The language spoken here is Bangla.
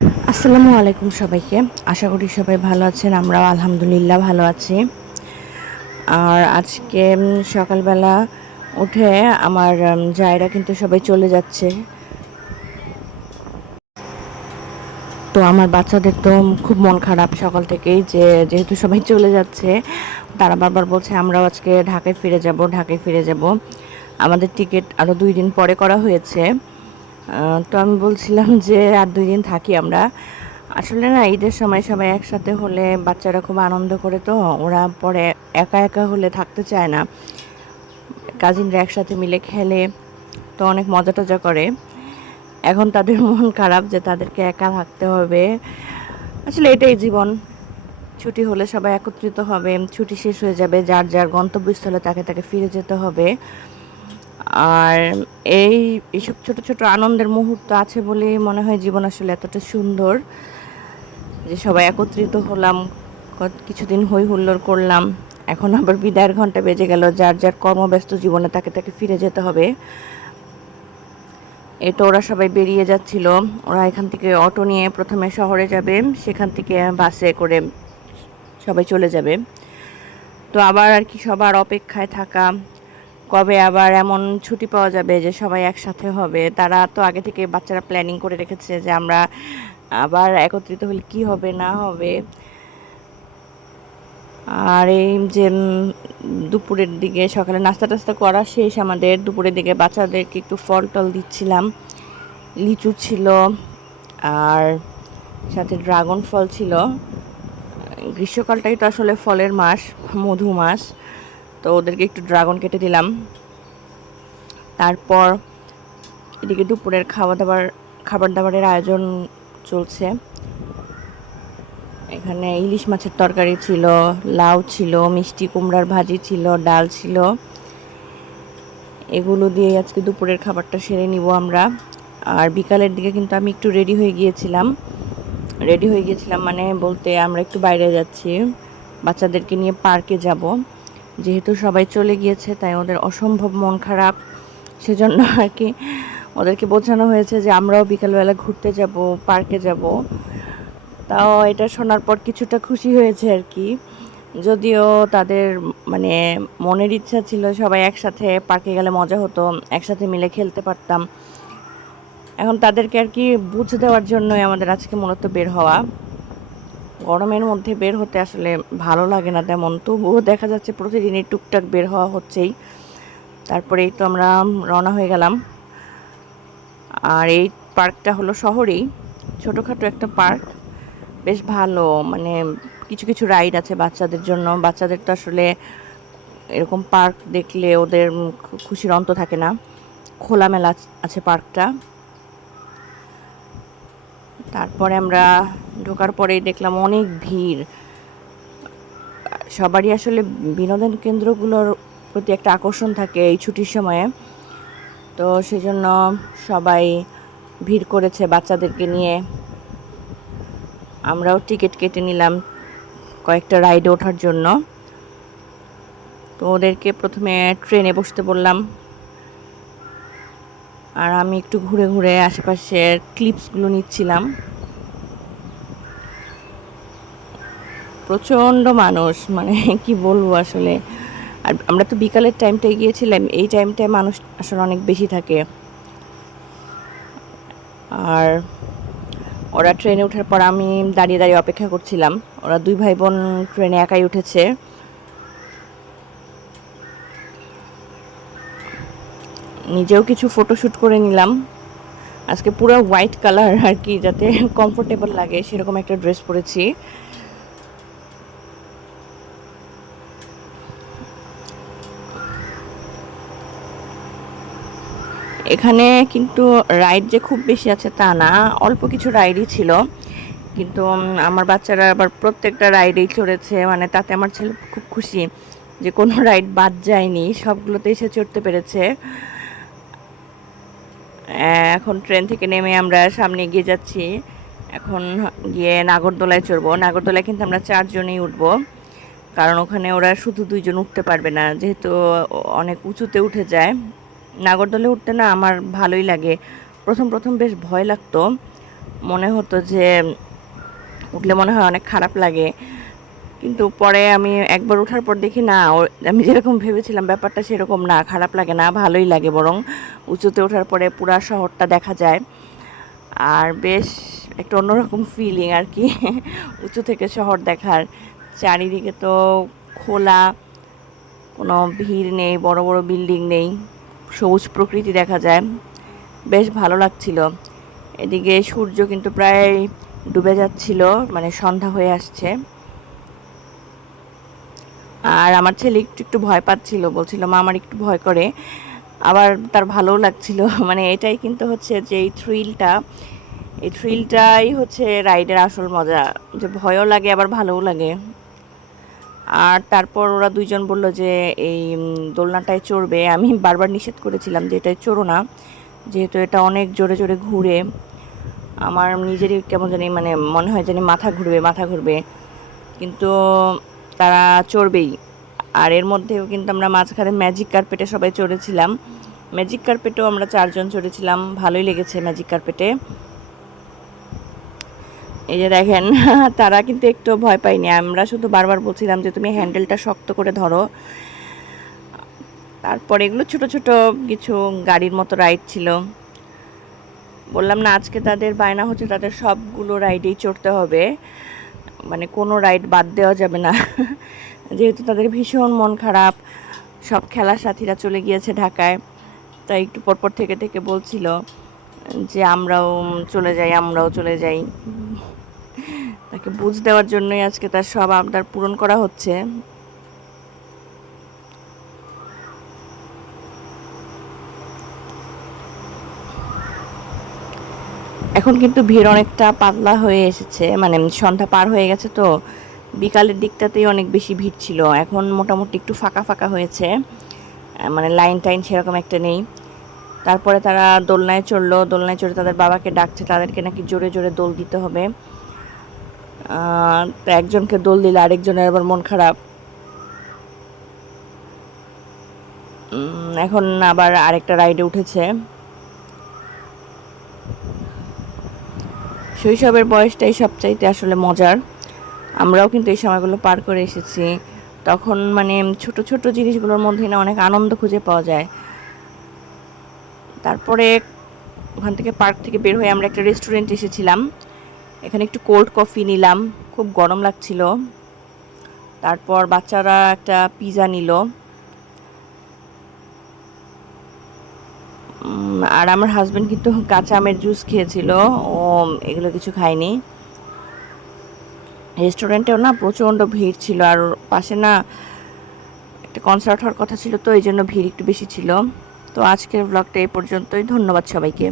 আসসালামু আলাইকুম সবাইকে। আশা করি সবাই ভালো আছেন। আমরাও আলহামদুলিল্লাহ ভালো আছি। আর আজকে সকালবেলা উঠে আমার জায়েরা কিন্তু সবাই চলে যাচ্ছে। তো আমার বাচ্চাদের তো খুব মন খারাপ সকাল থেকেই, যেহেতু সবাই চলে যাচ্ছে। তারা বারবার বলছে আমরাও আজকে ঢাকায় ফিরে যাব, ঢাকায় ফিরে যাব। আমাদের টিকিট আরও 2 দিন পরে করা হয়েছে। তো আমি বলছিলাম যে আর 2 দিন থাকি আমরা। আসলে না, ঈদের সময় সবাই একসাথে হলে বাচ্চারা খুব আনন্দ করে, তো ওরা পরে একা একা হলে থাকতে চায় না। কাজিনরা একসাথে মিলে খেলে, তো অনেক মজা টজা করে। এখন তাদের মন খারাপ যে তাদেরকে একা থাকতে হবে। আসলে এটাই জীবন। ছুটি হলে সবাই একত্রিত হবে, ছুটি শেষ হয়ে যাবে, যার যার গন্তব্যস্থলে তাকে তাকে ফিরে যেতে হবে। আর এইসব ছোট ছোট আনন্দের মুহূর্ত আছে বলেই মনে হয় জীবন আসলে এতটা সুন্দর, যে সবাই একত্রিত হলাম, কিছুদিন হই হুল্লোড় করলাম। এখন আবার বিদায়ের ঘন্টা বেজে গেল, যার যার কর্মব্যস্ত জীবনে তাকে তাকে ফিরে যেতে হবে। এই তো ওরা সবাই বেরিয়ে যাচ্ছিল। ওরা এখান থেকে অটো নিয়ে প্রথমে শহরে যাবে, সেখান থেকে বাসে করে সবাই চলে যাবে। তো আবার আর কি সবার অপেক্ষায় থাকা, কবে আবার এমন ছুটি পাওয়া যাবে যে সবাই একসাথে হবে। তারা তো আগে থেকে বাচ্চারা প্ল্যানিং করে রেখেছে যে আমরা আবার একত্রিত হলে কি হবে না হবে। আর এই যে দুপুরের দিকে সকালে নাস্তা টাস্তা করা শেষ আমাদের, দুপুরের দিকে বাচ্চাদেরকে একটু ফল টল দিচ্ছিলাম। লিচু ছিল, আর সাথে ড্রাগন ফল ছিল। গ্রীষ্মকালটাই তো আসলে ফলের মাস, মধু মাস। তো ওদেরকে একটু ড্রাগন কেটে দিলাম। তারপর এদিকে দুপুরের খাবার দাবারের আয়োজন চলছে। এখানে ইলিশ মাছের তরকারি ছিল, লাউ ছিল, মিষ্টি কুমড়ার ভাজি ছিল, ডাল ছিল। এগুলো দিয়ে আজকে দুপুরের খাবারটা সেরে নিব আমরা। আর বিকালের দিকে কিন্তু আমি একটু রেডি হয়ে গিয়েছিলাম মানে বলতে আমরা একটু বাইরে যাচ্ছি, বাচ্চাদেরকে নিয়ে পার্কে যাব। যেহেতু সবাই চলে গিয়েছে তাই ওদের অসম্ভব মন খারাপ, সেজন্য আর কি ওদেরকে বোঝানো হয়েছে যে আমরাও বিকালবেলা ঘুরতে যাব, পার্কে যাব। তাও এটা শোনার পর কিছুটা খুশি হয়েছে আর কি। যদিও তাদের মানে মনের ইচ্ছা ছিল সবাই একসাথে পার্কে গেলে মজা হতো, একসাথে মিলে খেলতে পারতাম। এখন তাদেরকে আর কি বুঝ দেওয়ার জন্যই আমাদের আজকে মূলত বের হওয়া। গরমের মধ্যে বের হতে আসলে ভালো লাগে না তেমন, তবুও দেখা যাচ্ছে প্রতিদিনই টুকটাক বের হওয়া হচ্ছেই। তারপরেই তো আমরা রওনা হয়ে গেলাম। আর এই পার্কটা হলো শহরেই, ছোটোখাটো একটা পার্ক, বেশ ভালো। মানে কিছু কিছু রাইড আছে বাচ্চাদের জন্য। বাচ্চাদের তো আসলে এরকম পার্ক দেখলে ওদের খুশির অন্ত থাকে না। খোলামেলা আছে পার্কটা। তারপরে আমরা ঢোকার পরেই দেখলাম অনেক ভিড়। সবারই আসলে বিনোদন কেন্দ্রগুলোর প্রতি একটা আকর্ষণ থাকে এই ছুটির সময়ে। তো সেজন্য সবাই ভিড় করেছে বাচ্চাদেরকে নিয়ে। আমরাও টিকিট কেটে নিলাম কয়েকটা রাইডে ওঠার জন্য। তো ওদেরকে প্রথমে ট্রেনে বসতে বললাম, আর আমি একটু ঘুরে ঘুরে আশেপাশের ক্লিপসগুলো নিচ্ছিলাম। প্রচণ্ড মানুষ, মানে কি বলবো আসলে। আর আমরা তো বিকালের টাইমটায় গিয়েছিলাম, এই টাইমটায় মানুষ আসলে অনেক বেশি থাকে। আর ওরা ট্রেনে ওঠার পর আমি দাঁড়িয়ে দাঁড়িয়ে অপেক্ষা করছিলাম। ওরা 2 ভাই বোন ট্রেনে একাই উঠেছে। নিজেও কিছু ফটোশ্যুট করে নিলাম। আজকে পুরো হোয়াইট কালার আর কি, যাতে কমফোর্টেবল লাগে সেরকম একটা ড্রেস পরেছি। এখানে কিন্তু রাইড যে খুব বেশি আছে তা না, অল্প কিছু রাইডই ছিল। কিন্তু আমার বাচ্চারা আবার প্রত্যেকটা রাইডেই চড়েছে, মানে তাতে আমার ছেলে খুব খুশি যে কোনো রাইড বাদ যায়নি, সবগুলোতেই সে চড়তে পেরেছে। এখন ট্রেন থেকে নেমে আমরা সামনে এগিয়ে যাচ্ছি। এখন গিয়ে নাগরদোলায় চড়বো। নাগরদোলায় কিন্তু আমরা 4 জনেই উঠবো, কারণ ওখানে ওরা শুধু 2 জন উঠতে পারবে না, যেহেতু অনেক উঁচুতে উঠে যায়। নাগরদোলায় উঠতে না আমার ভালোই লাগে। প্রথম প্রথম বেশ ভয় লাগতো, মনে হতো যে উঠলে মনে হয় অনেক খারাপ লাগে, কিন্তু পরে আমি একবার ওঠার পর দেখি না, আমি যেরকম ভেবেছিলাম ব্যাপারটা সেরকম না, খারাপ লাগে না, ভালোই লাগে বরং। উঁচুতে ওঠার পরে পুরা শহরটা দেখা যায়, আর বেশ একটা অন্যরকম ফিলিং আর কি উঁচু থেকে শহর দেখার। চারিদিকে তো খোলা, কোনো ভিড় নেই, বড় বড় বিল্ডিং নেই, সবুজ প্রকৃতি দেখা যায়, বেশ ভালো লাগছিল। এদিকে সূর্য কিন্তু প্রায় ডুবে যাচ্ছিল, মানে সন্ধ্যা হয়ে আসছে। আর আমার ছেলে একটু একটু ভয় পাচ্ছিল, বলছিল মা আমার একটু ভয় করে, আবার তার ভালোও লাগছিল মানে এটাই কিন্তু হচ্ছে যে এই থ্রিলটাই হচ্ছে রাইডের আসল মজা, যে ভয়ও লাগে আবার ভালোও লাগে। আর তারপর ওরা দুইজন বলল যে এই দোলনাটায় চড়বে। আমি বারবার নিষেধ করেছিলাম যে এটায় চড়ো না, যেহেতু এটা অনেক জোরে জোরে ঘুরে। আমার নিজেরই কেমন জানি মানে মনে হয় জানি মাথা ঘুরবে, কিন্তু তারা চড়বেই। আর এর মধ্যেও কিন্তু আমরা মাঝখানে ম্যাজিক কার্পেটে সবাই চড়েছিলাম। ম্যাজিক কার্পেটেও আমরা 4 জন চড়েছিলাম, ভালোই লেগেছে ম্যাজিক কার্পেটে। এই যে দেখেন তারা কিন্তু একটু ভয় পায়নি, আমরা শুধু বারবার বলছিলাম যে তুমি হ্যান্ডেলটা শক্ত করে ধরো। তারপর এগুলো ছোট ছোট কিছু গাড়ির মতো রাইড ছিল। বললাম না, আজকে তাদের বায়না হচ্ছে তাদের সবগুলো রাইডেই চড়তে হবে, মানে কোনো রাইড বাদ দেওয়া যাবে না যেহেতু তাদের ভীষণ মন খারাপ, সব খেলার সাথীরা চলে গিয়েছে ঢাকায়, তাই একটু পরপর থেকে থেকে বলছিল যে আমরাও চলে যাই। তাকে বুঝ দেওয়ার জন্যই আজকে তার সব আবদার পূরণ করা হচ্ছে। এখন কিন্তু ভিড় অনেকটা পাতলা হয়ে এসেছে, মানে সন্ধ্যা পার হয়ে গেছে তো, বিকালের দিকটাতেই অনেক বেশি ভিড় ছিল, এখন মোটামুটি একটু ফাঁকা ফাঁকা হয়েছে, মানে লাইন টাইন সেরকম একটা নেই। তারপরে তারা দোলনায় চড়লো, দোলনায় চড়ে তাদের বাবাকে ডাকছে, তাদেরকে নাকি জোরে জোরে দোল দিতে হবে। তো একজনকে দোল দিলে আরেকজনের আবার মন খারাপ। এখন আবার আরেকটা রাইডে উঠেছে। শৈশবের বয়সটাই সবচাইতে আসলে মজার, আমরাও কিন্তু এই সময়গুলো পার করে এসেছি। তখন মানে ছোট ছোট জিনিসগুলোর মধ্যে না অনেক আনন্দ খুঁজে পাওয়া যায়। তারপরে ওখান থেকে পার্ক থেকে বের হয়ে আমরা একটা রেস্টুরেন্ট এসেছিলাম, এখানে একটু কোল্ড কফি নিলাম, খুব গরম লাগছিল। তারপর বাচ্চারা একটা পিৎজা নিল, আর আমার হাজব্যান্ড কিন্তু কাঁচা আমের জুস খেয়েছিল, ও এগুলো কিছু খায়নি। রেস্টুরেন্টেও না প্রচণ্ড ভিড় ছিল, আর পাশে না একটা কনসার্ট হওয়ার কথা ছিল, তো এই জন্য ভিড় একটু বেশি ছিল। তো আজকের ব্লগটা এই পর্যন্তই, ধন্যবাদ সবাইকে।